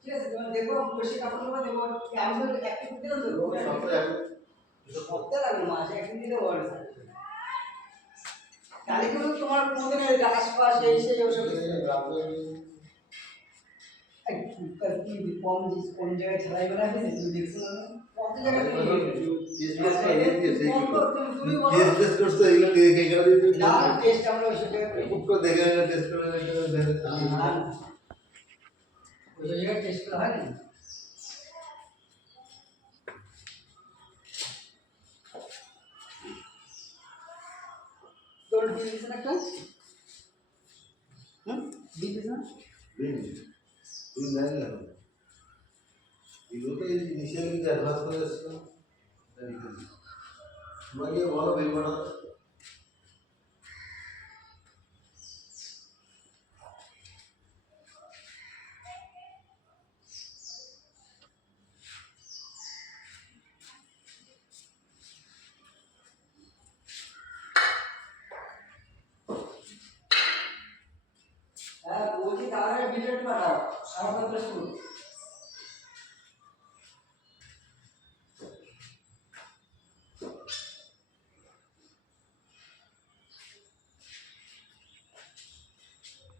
ঠিক আছে তুমি দেখো বসে কাপড় নেবো দেখো আমি তো একটু দিলাম তো সপ্তাহ লাগবে মাসে একদিন দিলে ওয়ার্ড তাহলে কিন্তু তোমার কোনদিন গাছ পাস এই সেই ওসব কম কোন জায়গায় ছাড়াই বেড়া হয়েছে তুমি দেখছো না কত জায়গায় টেস্ট করছো এগুলো কে করে না টেস্ট আমরা ওই জায়গায় খুব করে দেখে টেস্ট করে ওই জায়গায় টেস্ট করা হয় না তোর ডিভিশন একটা ডিভিশন তুই জানি না এগুলো তো ইনিশিয়ালি যে অ্যাডভান্স করে আসছিল তোমাকে বলো বিল বানাতে হ্যাঁ বলছি তাহলে বিলেট পাঠাও আমার কাছে শুরু